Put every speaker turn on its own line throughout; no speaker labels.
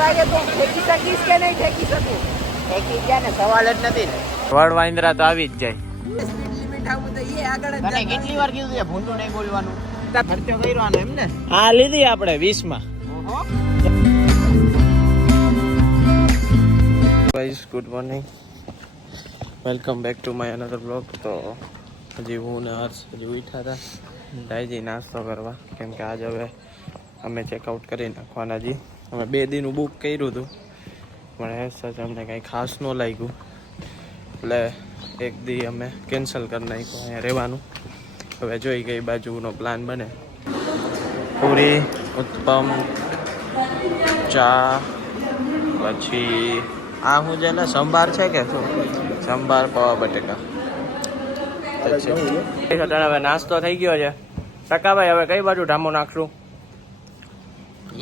લાગે તો ઠેકી શકીશ કે નહીં ઠેકી શકું? ઠેકી ગયા ને સવાલ જ નથી ને.
વડ વાંદરા તો આવી જ જાય.
સ્પીડ લિમિટ આવું તો એ આગળ જ
તને
જાય.
કેટલી વાર કીધું છે ભૂંડું નહીં બોલવાનું? ખર્ચો કર્યો એમ ને
આ લીધી આપણે
વીસમાં
guys good morning welcome back to my another blog તો હજી હું ને હર્ષ હજી ઉઠ્યા હતા ડાયજી નાસ્તો કરવા કેમ કે આજ હવે અમે ચેકઆઉટ કરી નાખવાના જી. અમે બે દિનનું બુક કર્યું હતું. પણ એ સચ અમને કંઈ ખાસ ન લાગ્યું. એટલે એક દી અમે કેન્સલ કરી નાખ્યું અહીંયા રહેવાનું. હવે જોઈ ગઈ બાજુનો પ્લાન બને. પૂરી ઉત્પમ ચા પછી આ શું છે ને સંભાર છે કે શું? સંભાર પવા બટેકા. હવે નાસ્તો થઈ ગયો છે. ટકાભાઈ હવે કઈ બાજુ ઢામો નાખશું?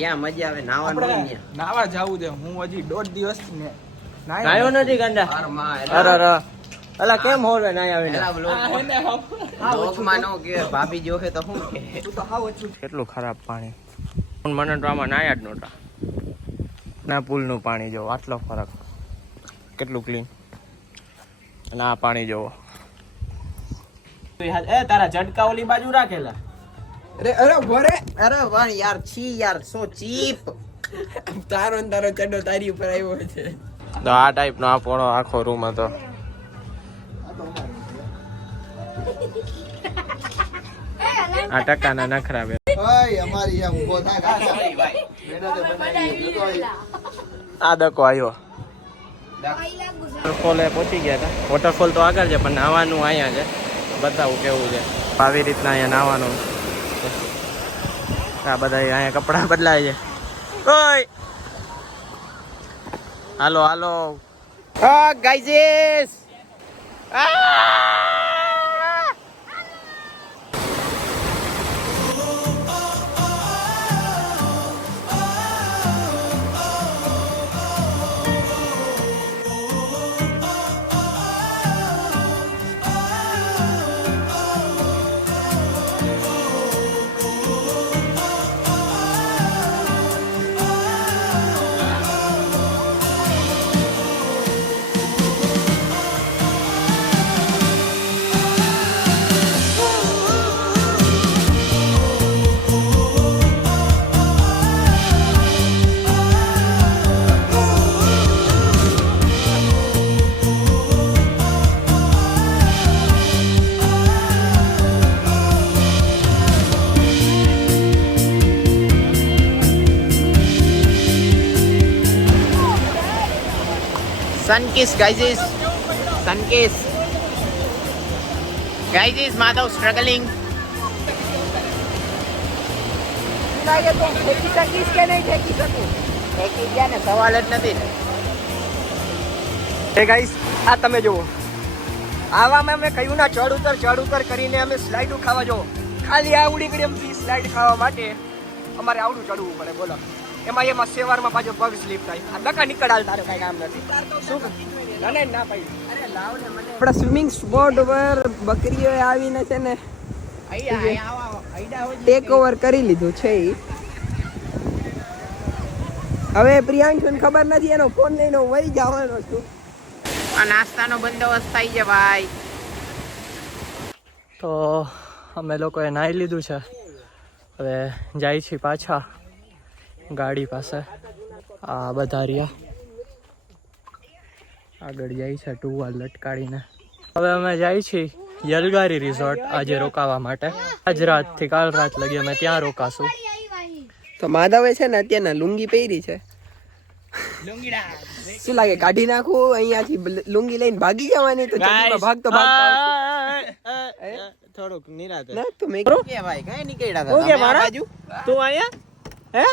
યા મજા આવે નાવાનું
નાવા જાવું છે. હું હજી દોઢ દિવસ ને
નાયો નથી. ગંડા?
અરે
અરે અરે. અલા કેમ હોવે નાય આવીને?
એલા બ્લોગ કે ભાભી જોખે તો શું કે?
તું તો હાવ ઓછું
કેટલું ખરાબ પાણી. પણ મને તો આમાં નાયા જ નહોતા. ના પુલનું પાણી જોવો આટલો ફરક. કેટલું ક્લીન અને આ પાણી જોવો. એ તારા ઝટકા ઓલી બાજુ રાખેલા?
અરે અરે ભરે
અરે પણ યાર છી યાર સો ચીપ.
તારો ને તારો ચડ્ડો તારી ઉપર આવ્યો છે.
તો આ ટાઈપનો આ પોણો આખો રૂમ હતો. આ ટકાના નખરા બે. આ દકો આવ્યો વોટરફોલે પહોંચી ગયા હતા. વોટરફોલ તો આગળ છે પણ નાવાનું અહીંયા છે. બતાવું કેવું છે. આવી રીતના અહીંયા નાવાનું આ બધા અહીંયા કપડાં બદલાય છે. ઓય! હાલો હાલો.
ગાઈઝીસ! સનકિસ ગાઈઝીસ સનકિસ ગાઈઝીસ માધવ સ્ટ્રગલિંગ
સવાલ જ નથી એ
હે ગાઈસ આ તમે જુઓ. આવામાં અમે કહ્યું ના ચડ ઉતર ચડ ઉતર કરીને અમે સ્લાઇડ ખાવા જો ખાલી આ ઉડી ગઈ એમથી સ્લાઇડ ખાવા માટે અમારે આવડું ચડવું પડે બોલો. એમાં એમાં સેવારમાં પાછો પગ સ્લીપ થાય. આ ડકા નીકળાલ તારે કઈ કામ નથી. શું? ના ના ના પાડી આપણા સ્વિમિંગ સ્પોટ ઉપર બકરીઓ આવીને છે ને ટેક ઓવર કરી લીધું છે એ હવે પ્રિયાંશુને ખબર નથી એનો ફોન લઈને વહી જવાનો છું.
આ નાસ્તાનો બંદોબસ્ત થઈ છે ભાઈ.
તો અમે લોકોએ નાહી લીધું છે. હવે જાય છીએ પાછા. ગાડી પાસે. આ બધા રહ્યા. આગળ જાય છે ટુવાલ લટકાડીને. હવે અમે જાય છીએ યલગારી રિઝોર્ટ આજે રોકાવા માટે. આજ રાતથી કાલ રાત લગી અમે ત્યાં રોકાશું.
તો માધવે છે ને અત્યારના લુંગી પહેરી છે. શું લાગે કાઢી નાખું? અહીંયાથી લુંગી લઈને ભાગી જવાની? તો ભાગતો ભાગતો
થોડુંક નિરાતે.
ના તો મેં
કે ભાઈ કઈ નીકળ્યા
તું અહીંયા? હે?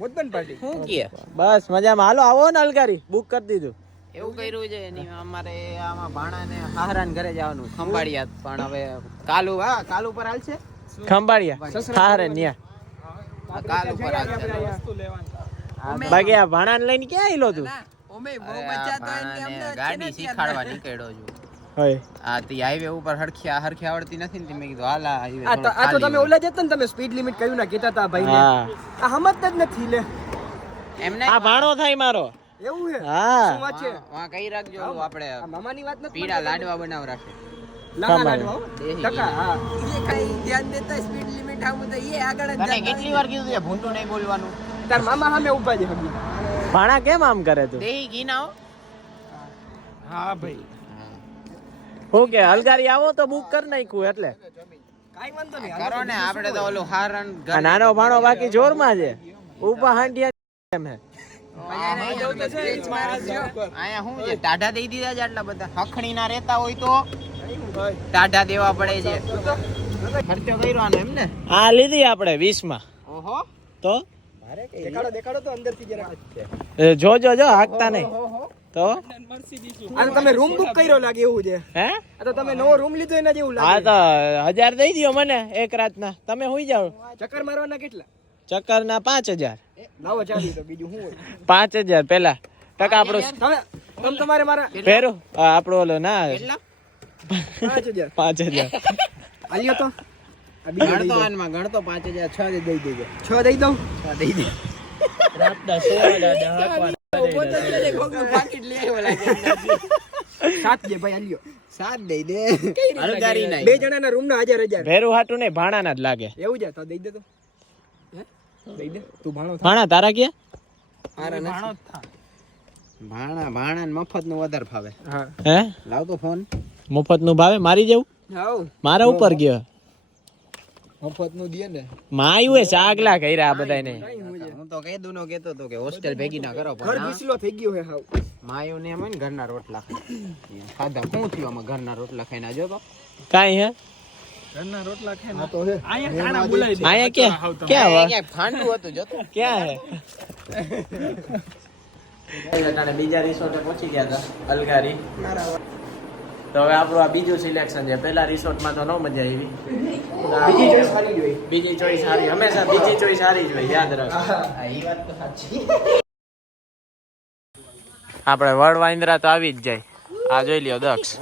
મોતબન પાર્ટી.
શું કે?
બસ મજામાં. હાલો આવો ને અલગારી બુક કરી દીધું.
એવું કર્યું છે એની અમારે આમાં ભાણા ને હાહરાન ઘરે જવાનું ખંભાળિયા. પણ હવે કાલુ હા કાલુ પર હાલશે?
ખંભાળિયા. હારે ન્યા.
કાલુ પર હાલશે.
બાકી આ ભાણાને લઈને ક્યાં આયલો તું?
ઓમે બહુ મજા તો
ભાણાને ગાડી શીખાડવા નીકળ્યો છું.
હોય.
આ તે હાઈવે ઉપર હરખી હરખી આવડતી નથી ને મેં કીધું હાલ હાઈવે
આ તો આ તો તમે ઓલા જતા ને તમે સ્પીડ લિમિટ કહ્યું ના કહેતા હતા ભાઈ
હા.
આ સમજતા જ નથી લે.
એમને
આ ભાણો થાય મારો.
એવું છે?
હા.
શું વાત છે?
વાં કઈ રાખજો આપણે
મામાની વાત નથી
પીડા લાડવા બનાવ રાખે.
હો. હા.
ભાણા કેમ આમ કરે તું?
દેહી ઘી ના હા
ભાઈ.
હું કે હલગારી આવો તો બુક કરી નાખ્યું એટલે.
કઈ વાંધો નહીં
કરો ને આપણે તો ઓલું હારણ
નાનો ભાણો બાકી જોરમાં છે. ઊભા હાંડિયા એમ હે.
અહીંયા શું છે? ટાઢા દઈ દીધા છે આટલા બધા. હખણી ના રહેતા હોય તો ટાઢા દેવા પડે છે. ખર્ચો કર્યો આનો એમ ને?
આ લીધી આપણે 20 માં
ઓહો.
તો?
દેખાડો દેખાડો તો અંદરથી જરા
એ જોજો જો હાકતા નહીં. તો?
અને તમે રૂમ બુક કર્યો લાગે એવું છે.
હે?
આ તો તમે નવો રૂમ લીધો એના જેવું લાગે.
હા તો હજાર દઈ દ્યો મને એક રાતના. તમે હોઈ જાઓ.
ચક્કર મારવાના કેટલા?
ચક્કર ના પાંચ હજાર.
લાવો ચાલી તો બીજું શું
પાંચ હજાર પેલા. ટકા આપણું
તમે તમે તમારે મારા
પહેરો. આપણો ઓલો ના
પાંચ હજાર.
પાંચ હજાર.
આલ્યો તો.
ગણતો આનમાં ગણતો પાંચ હજાર છ દઈ દેજો.
છ દઈ દઉં.
દઈ દે.
સાત જે ભાઈ આલ્યો.
સાત દઈ દે. હલકારી નહીં
બે જણાના રૂમ હજાર હજાર.
ભેરું હાટું નહીં ભાણાના જ લાગે.
એવું છે તો દઈ દે તો. હે? દઈ દે. તું ભાણો
ભાણા તારા ક્યાં?
ભાણા ભાણા ને મફતનું વધારે ફાવે.
હે.
લાવ તો ફોન.
મફતનું ભાવે? મારી જવું?
હાઉ.
મારા ઉપર ગયો.
મફતનું. દે ને
માયું એ સાગલા કર્યા આ બધાને
તો કહી દઉં નો કેતો તો કે હોસ્ટેલ ભેગી ના કરો
ઘર ઘીસલો થઈ ગયો હે હાવ.
માયો ને એમ હોય ને ઘરના રોટલા ખાય ખાધા શું થયું આમાં ઘરના રોટલા ખાઈને? આજો તો.
કાઈ હે?
હા તો હે.
આયા ક્યાં? કે વા?
ક્યાંક ફાંડું હતું જોતો
ક્યાં હે? બીજા રિસોર્ટે પહોંચી ગયા હતા અલગારી. તો હવે આપણું આ બીજું સિલેક્શન છે. પેલા રિસોર્ટમાં તો ન મજા આવી.
બીજી ચોઈસ સારી જોઈ
બીજી ચોઈસ સારી હંમેશા બીજી ચોઈસ સારી જ હોય. યાદ રાખ
એ વાત તો સાચી.
આપણે વડવાઇન્દ્રા તો આવી જ જાય. આ જોઈ લ્યો દક્ષ.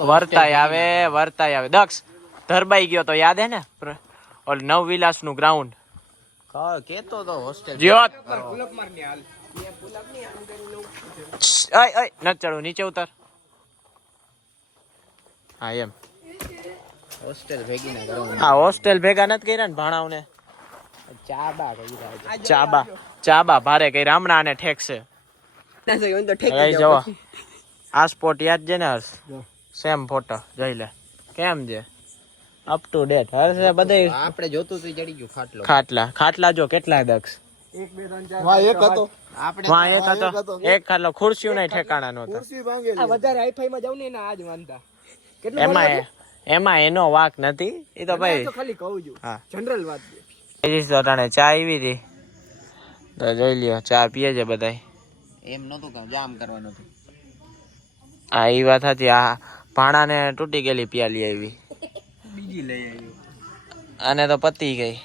વર્તાય આવે.
વર્તાય આવે દક્ષ ધરબાઈ ગયો તો યાદ હે ને? ઓલ નવ વિલાસનું ગ્રાઉન્ડ
ક- કેતો તો હોસ્ટેલ
જ્યોત.
ન
ચડું નીચે ઉતર. હા એમ.
હોસ્ટેલ ભેગી ના કરો
હા હોસ્ટેલ ભેગા નથી કર્યા ને ભાણાવને
ચાબા રહ્યા
ચાબા. ચાબા ભારે કઈ હમણાં અને ઠેકશે હવે જવા. આ સ્પોટ યાદ છે ને હર્ષ? સેમ ફોટો જોઈ લે. કેમ છે? અપ ટુ ડેટ હર્ષ બધે
આપણે જોતું તો ચડી ગયું ખાટલો.
ખાટલા. ખાટલા જો કેટલા દક્ષ.
એક બે ત્રણ ચાર એક હતો.
આપણે
વાં એક હતો. એક ખાટલો. ખુરશીઓ નહીં ઠેકાણા નહોતા.
આ વધારે હાઈફાઈ માં જાવ ને આજ વાંધા.
એમાં એમાં એનો વાક નથી. એ તો ભાઈ
તો ખાલી કહું છું.
હા.
જનરલ વાત છે.
તો અટાણે ચા આવી હતી તો જોઈ લ્યો ચા પીએ છે બધા
એમ નતું કહું જામ કરવાનું હતું
હા એ વાત હતી આ ભાણાને તૂટી ગયેલી પ્યાલી આવી.
બીજી લઈ આવી
આને તો પતી ગઈ.